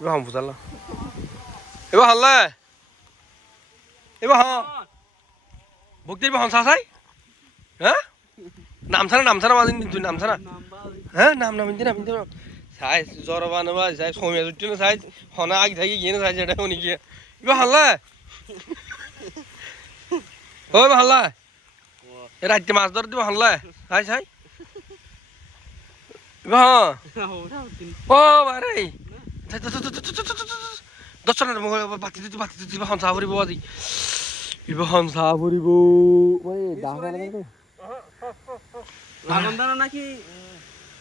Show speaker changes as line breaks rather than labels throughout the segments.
এবার হাম ফুসাল এবার হাল্লা এবার হ। ভক্তির এবার হন চাই? হ্যাঁ? নামছানা নামছানা মাঝে তুই নামছানা। হ্যাঁ নাম নাম ইন্দি নাম ইন্দি নাম চাই জ্বর বানাবা চাই সময় জুটি না চাই হনা আগে থাকি গিয়ে না চাই সেটা শুনি গিয়ে। এবার হাল্লা ও এবার হাল্লা এ রাত্রে মাছ ধর দিব হাল্লা চাই চাই। এবার হ্যাঁ ও বারে দশটা বাতি দিতে বাতি দিতে ইবা হনসা ফুরিব আজি
লাগান দানা নাকি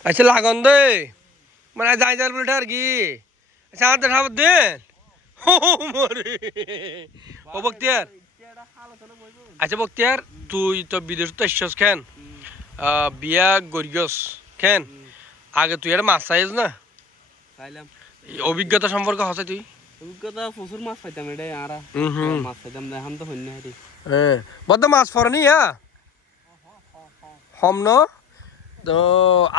আচ্ছা লাগন দে মানে যাই যার বলটা আর কি আচ্ছা আমার দেখা দেন ও বক্তিয়ার আচ্ছা বক্তিয়ার তুই তো বিদেশ তো এসছস কেন বিয়া গরিয়স কেন আগে তুই একটা মাছ চাইছ না
চাইলাম
এই অভিজ্ঞতা সম্পর্কে হসে তুই?
অভিজ্ঞতা প্রচুর মাছ পাইতাম এটাই আরা। মাছ পাইতাম দেখাম তো হারি
হ্যাঁ বদ্ধ মাছ ফরনি হা? হম ন? তো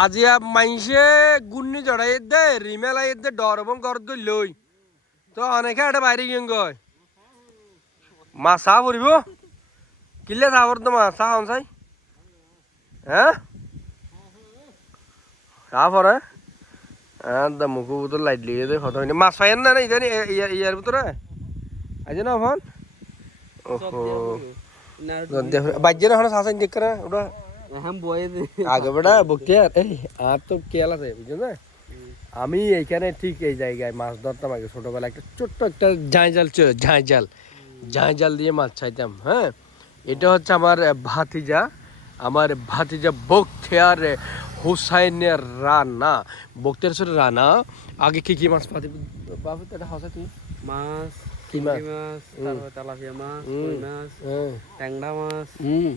আজি মাইসে গুন্নি জড়াই দে রিমেলাই দে ডর এবং গরদ গই লই তো অনেকে এটা বাইরে গিয়ে গয় মাছ চা ফুরিব কিলে চা ফুর তো মাছ? চা হন চাই। হ্যাঁ চা ফরে হ্যাঁ দা মুখু বুতর লাইট লিয়ে দে ফটো মাছ পাইন না না ইদানি ইয়ার ভিতরে আছে না ফোন ওহো বাজ্যে না হলো সাসাইন দেখ করে ওটা আগে বেটা বকতে আর এই আর তো কেল আছে বুঝছ না? আমি এইখানে ঠিক এই জায়গায় মাছ ধরতাম আগে ছোটবেলা একটা ছোট্ট একটা ঝাঁ জাল ছিল ঝাঁ জাল। ঝাঁ জাল দিয়ে মাছ চাইতাম হ্যাঁ? এটা হচ্ছে আমার ভাতিজা। আমার ভাতিজা বক্তিয়ার হুসাইনের রানা সাথে রানা। আগে কি কি মাছ পাতি বাবু এটা হাসা তুই
মাছ
কি মাছ?
মাছ তারপর তেলাপিয়া মাছ। কই মাছ ট্যাংরা মাছ।
হুম।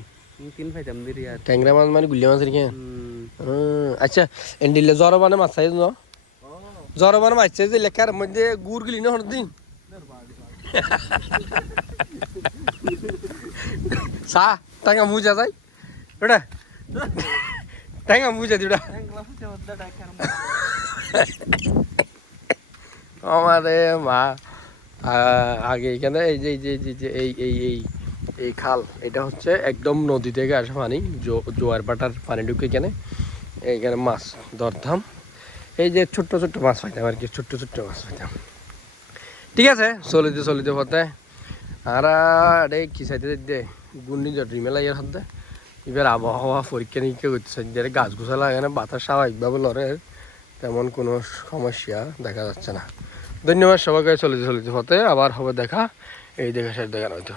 তিন পাইতাম দিরি আর।
ট্যাংরা মাছ মানে গুলিয়া কি?
হুম।
হুম, আচ্ছা এন্ডিলে জ্বর মানে মাছ চাই ন জ্বর মানে মাছ চাই যে লেখার মধ্যে গুড় গিলি না হঠাৎ দিন চা টাঙ্গা মুজা যাই। ওটা। টাঙ্গা মুজা দি ওটা
ট্যাংরা হচ্ছে ওদের ডাকার
আমারে মা আগে এখানে এই যে এই যে, এই এই এই এই খাল, এটা হচ্ছে একদম নদী থেকে আসা পানি জোয়ার পাটার পানি ঢুকে এখানে। এইখানে মাছ ধরতাম। এই যে ছোট্ট ছোট্ট মাছ পাইতাম আর কি, ছোট্ট ছোট্ট মাছ পাইতাম। ঠিক আছে, চলিতে চলিতে পথে। আর কি চাইতে গুন্ডি জটি মেলা ইয়ার হাতে এবার আবহাওয়া পরীক্ষা নিরীক্ষা করতেছে। যে গাছ গোছা লাগে না, বাতাস স্বাভাবিকভাবে লড়ে, তেমন কোনো সমস্যা দেখা যাচ্ছে না। ধন্যবাদ সবাইকে চলে চলিতে হতে আবার হবে দেখা। এই দেখা শেষ দেখা নয়তো